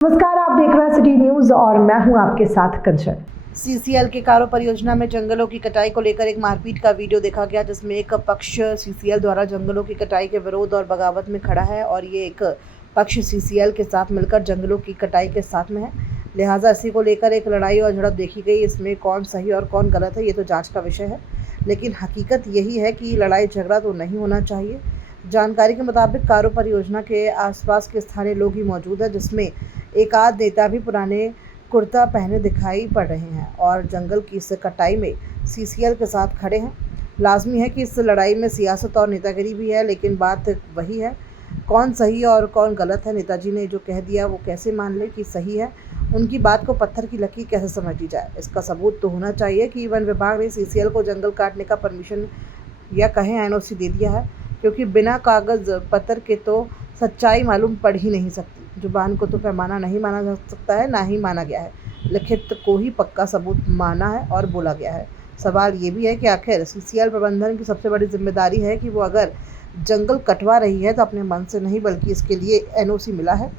नमस्कार, आप देख रहे हैं सिटी न्यूज और मैं हूं आपके साथ कंचन। सीसीएल के कारो परियोजना में जंगलों की कटाई को लेकर एक मारपीट का वीडियो देखा गया, जिसमें एक पक्ष सीसीएल द्वारा जंगलों की कटाई के विरोध और बगावत में खड़ा है और ये एक पक्ष सीसीएल के साथ मिलकर जंगलों की कटाई के साथ में है। लिहाजा इसी को लेकर एक लड़ाई और झड़प देखी गई। इसमें कौन सही और कौन गलत है, ये तो जाँच का विषय है, लेकिन हकीकत यही है कि लड़ाई झगड़ा तो नहीं होना चाहिए। जानकारी के मुताबिक कारो परियोजना के आसपास के स्थानीय लोग ही मौजूद हैं, जिसमें एक आध नेता भी पुराने कुर्ता पहने दिखाई पड़ रहे हैं और जंगल की इस कटाई में सीसीएल के साथ खड़े हैं। लाजमी है कि इस लड़ाई में सियासत और नेतागिरी भी है, लेकिन बात वही है, कौन सही और कौन गलत है। नेताजी ने जो कह दिया वो कैसे मान ले कि सही है, उनकी बात को पत्थर की लकीर कैसे समझ ली जाए। इसका सबूत तो होना चाहिए कि वन विभाग ने सीसीएल को जंगल काटने का परमिशन या कहें एनओसी दे दिया है, क्योंकि बिना कागज़ पत्थर के तो सच्चाई मालूम पड़ ही नहीं सकती। जुबान को तो पैमाना नहीं माना जा सकता है, ना ही माना गया है। लिखित को ही पक्का सबूत माना है और बोला गया है। सवाल ये भी है कि आखिर सीसीएल प्रबंधन की सबसे बड़ी जिम्मेदारी है कि वो अगर जंगल कटवा रही है तो अपने मन से नहीं, बल्कि इसके लिए एनओसी मिला है।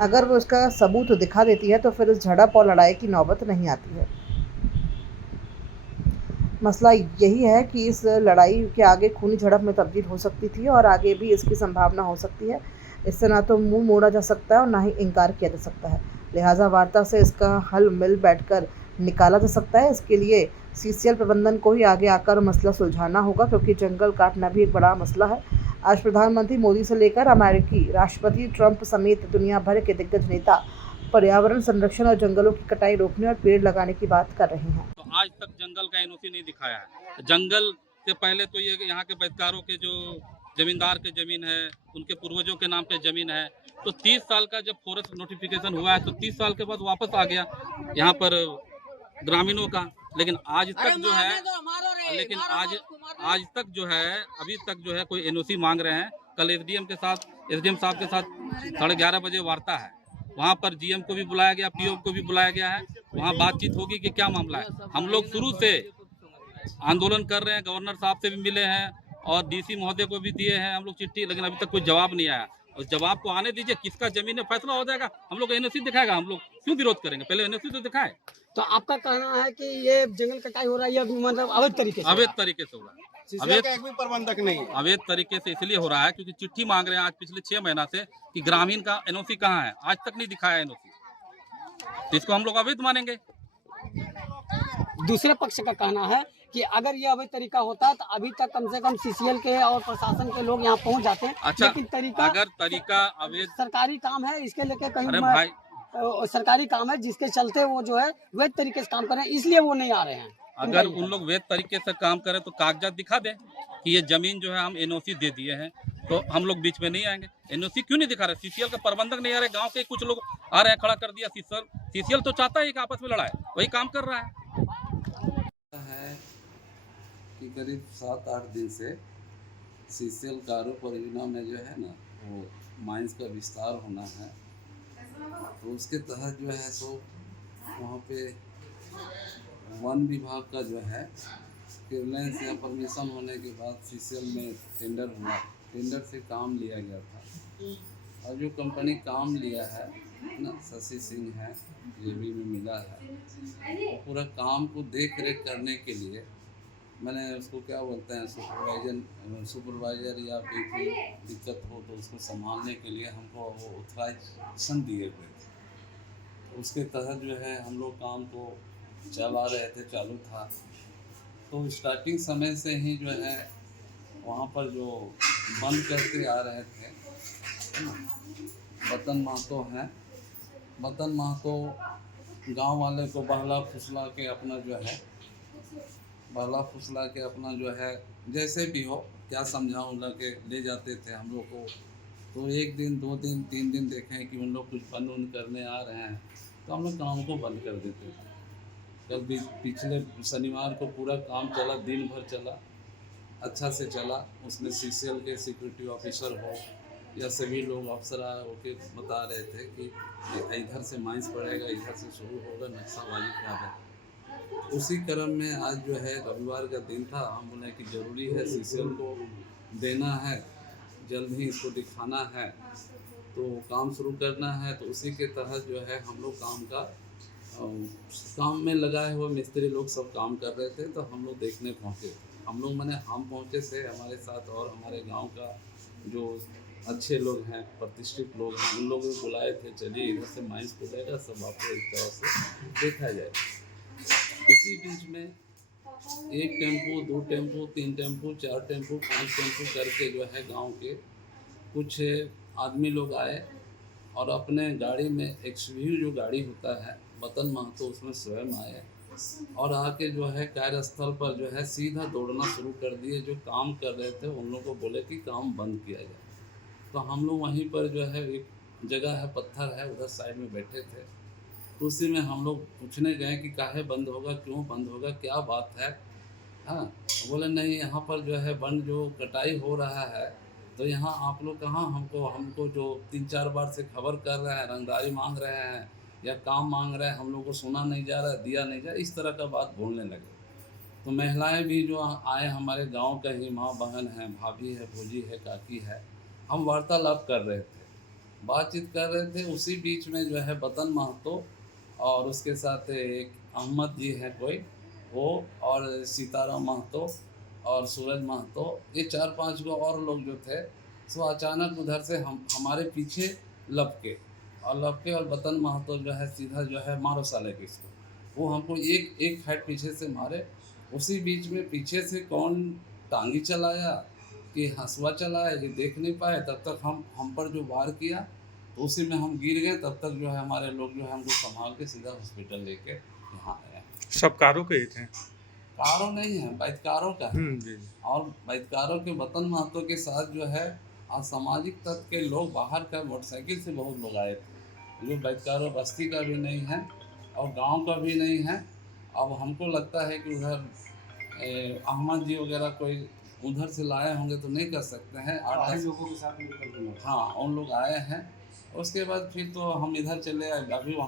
अगर वो इसका सबूत दिखा देती है तो फिर इस झड़प और लड़ाई की नौबत नहीं आती है। मसला यही है कि इस लड़ाई के आगे खूनी झड़प में तब्दील हो सकती थी और आगे भी इसकी संभावना हो सकती है। इससे ना तो मुंह मोड़ा जा सकता है और ना ही इनकार किया जा सकता है। लिहाजा वार्ता से इसका हल मिल बैठकर निकाला जा सकता है। इसके लिए सीसीएल प्रबंधन को ही आगे आकर मसला सुलझाना होगा, क्योंकि जंगल काटना भी एक बड़ा मसला है। आज प्रधानमंत्री मोदी से लेकर अमेरिकी राष्ट्रपति ट्रंप समेत दुनिया भर के दिग्गज नेता पर्यावरण संरक्षण और जंगलों की कटाई रोकने और पेड़ लगाने की बात कर रहे हैं। तो आज तक जंगल का एनओसी नहीं दिखाया है। जंगल से पहले तो ये यहाँ के बैठकारों के जो जमींदार के जमीन है, उनके पूर्वजों के नाम पे जमीन है, तो 30 साल का जब फॉरेस्ट नोटिफिकेशन हुआ है तो 30 साल के बाद वापस आ गया यहाँ पर ग्रामीणों का। लेकिन आज तक जो है आज तक जो है अभी तक जो है कोई एनओसी मांग रहे हैं। कल एसडीएम साहब के साथ 11:30 बजे वार्ता है। वहाँ पर जीएम को भी बुलाया गया, पीओ को भी बुलाया गया है। वहाँ बातचीत होगी कि क्या मामला है। हम लोग शुरू से आंदोलन कर रहे हैं, गवर्नर साहब से भी मिले हैं और डीसी महोदय को भी दिए हैं हम लोग चिट्ठी, लेकिन अभी तक कोई जवाब नहीं आया। उस जवाब को आने दीजिए, किसका जमीन है फैसला हो जाएगा। हम लोग एनओसी दिखाएगा, हम लोग क्यों विरोध करेंगे, पहले एनओसी तो दिखाए। तो आपका कहना है कि ये जंगल कटाई हो रहा है, ये मतलब अवैध तरीके से हो रहा है? अवैध का एक भी प्रबंधक नहीं है। अवैध तरीके से इसलिए हो रहा है क्योंकि चिट्ठी मांग रहे हैं आज पिछले 6 महीना से कि ग्रामीण का एनओसी कहाँ है, आज तक नहीं दिखाया एनओसी, तो इसको हम लोग अवैध मानेंगे। दूसरे पक्ष का कहना है कि अगर ये अवैध तरीका होता है तो अभी तक कम से कम सीसीएल के और प्रशासन के लोग यहाँ पहुँच जाते हैं। अच्छा, लेकिन अगर तरीका अवैध सरकारी काम है, इसके लेके कहीं अरे भाई सरकारी काम है जिसके चलते वो जो है वैध तरीके से काम कर रहे हैं, इसलिए वो नहीं आ रहे हैं। अगर उन लोग वैध तरीके से काम करें तो कागजात दिखा दें कि ये जमीन जो है हम एनओसी दे दिए हैं, तो हम लोग बीच में नहीं आएंगे। एनओसी क्यों नहीं दिखा रहे? सीसीएल का प्रबंधक नहीं आ रहे, गांव के कुछ लोग आ रहे हैं, खड़ा कर दिया। सीसीएल तो चाहता है कि आपस में लड़ाई, वही काम कर रहा है कि करीब 7-8 दिन से सीसीएल कारो परियोजना में जो है ना वो माइंस का विस्तार होना है, तो उसके तहत जो है सो वहाँ पे वन विभाग का जो है क्लियरेंस या परमिशन होने के बाद सीसीएल में टेंडर हुआ, टेंडर से काम लिया गया था और जो कंपनी काम लिया है ना शशि सिंह है, जेबी में मिला है, तो पूरा काम को देख रेख करने के लिए मैंने उसको क्या बोलते हैं सुपरवाइजर या कोई दिक्कत हो तो उसको संभालने के लिए हमको वो ऑथराइजेशन दिए हुए थे। उसके तहत जो है हम लोग काम को चला रहे थे, चालू था। तो स्टार्टिंग समय से ही जो है वहाँ पर जो बंद करते आ रहे थे बतन महतो गांव वाले को बहला फुसला के अपना जो है जैसे भी हो क्या समझाऊँ के ले जाते थे हम लोग को। तो 1 दिन 2 दिन 3 दिन देखें कि उन लोग कुछ बंद करने आ रहे हैं तो हम लोग काम को बंद कर देते थे। कल भी पिछले शनिवार को पूरा काम चला, दिन भर चला, अच्छा से चला। उसमें सीसीएल के सिक्योरिटी ऑफिसर हो या सभी लोग अफसर होके बता रहे थे कि इधर से माइंस पड़ेगा, इधर से शुरू होगा, नक्शाबाजी क्या है। उसी क्रम में आज जो है रविवार का दिन था, हम बोले कि ज़रूरी है सीसीएल को देना है, जल्द ही इसको दिखाना है तो काम शुरू करना है, तो उसी के तहत जो है हम लोग काम में लगाए हुए मिस्त्री लोग सब काम कर रहे थे, तो हम लोग देखने पहुँचे। हम लोग मैंने हम पहुँचे से हमारे साथ और हमारे गांव का जो अच्छे लोग हैं, प्रतिष्ठित लोग हैं, उन लोगों को बुलाए थे, चलिए इधर से माइंस खुलेगा, सब आपको एक तरह से देखा जाए। उसी बीच में 1 tempo, 2 tempo, 3 tempo, 4 tempo, 5 tempo करके जो है गांव के कुछ आदमी लोग आए और अपने गाड़ी में एक्सवीयू जो गाड़ी होता है, बतन महतो उसमें स्वयं आए और आके जो है कार्यस्थल पर जो है सीधा दौड़ना शुरू कर दिए। जो काम कर रहे थे उन लोगों को बोले कि काम बंद किया जाए। तो हम लोग वहीं पर जो है एक जगह है, पत्थर है, उधर साइड में बैठे थे। तो उसी में हम लोग पूछने गए कि काहे बंद होगा, क्यों बंद होगा, क्या बात है। हाँ, बोले नहीं, यहाँ पर जो है वन जो कटाई हो रहा है, तो यहाँ आप लोग कहाँ हमको जो 3-4 बार से खबर कर रहे हैं, रंगदारी मांग रहे हैं या काम मांग रहे हैं, हम लोग को सुना नहीं जा रहा, दिया नहीं जा रहा, इस तरह का बात बोलने लगे। तो महिलाएं भी जो आए, हमारे गांव का ही माँ बहन है, भाभी है, भौजी है, काकी है, हम वार्तालाप कर रहे थे, बातचीत कर रहे थे। उसी बीच में जो है बतन महतो और उसके साथ एक अहमद जी है कोई, वो और सीताराम महतो और सूरज महतो, ये 4-5 गो और लोग जो थे, सो अचानक उधर से हमारे पीछे लपके और बतन महतो जो है सीधा जो है मारो साले के इसको, वो हमको एक हाइट पीछे से मारे। उसी बीच में पीछे से कौन टांगी चलाया कि हंसुआ चलाया ये देख नहीं पाए, तब तक हम पर जो वार किया, तो उसी में हम गिर गए। तब तक जो है हमारे लोग जो है हमको संभाल के सीधा हॉस्पिटल लेके यहाँ आए। सब कारों के ही थे? कारों नहीं है, बैतकारों का है। जी। और बैतकारों के बतन महतो के साथ जो है असामाजिक तत्व के लोग बाहर का मोटरसाइकिल से बहुत लोग आए थे, जो बैतकारों बस्ती का भी नहीं है और गांव का भी नहीं है। अब हमको लगता है कि उधर अहमद जी वगैरह कोई उधर से लाए होंगे, तो नहीं कर सकते हैं। 8-10 लोगों के साथ मिलकर हाँ, उन लोग आए हैं। उसके बाद फिर तो हम इधर चले आए, अभी वहाँ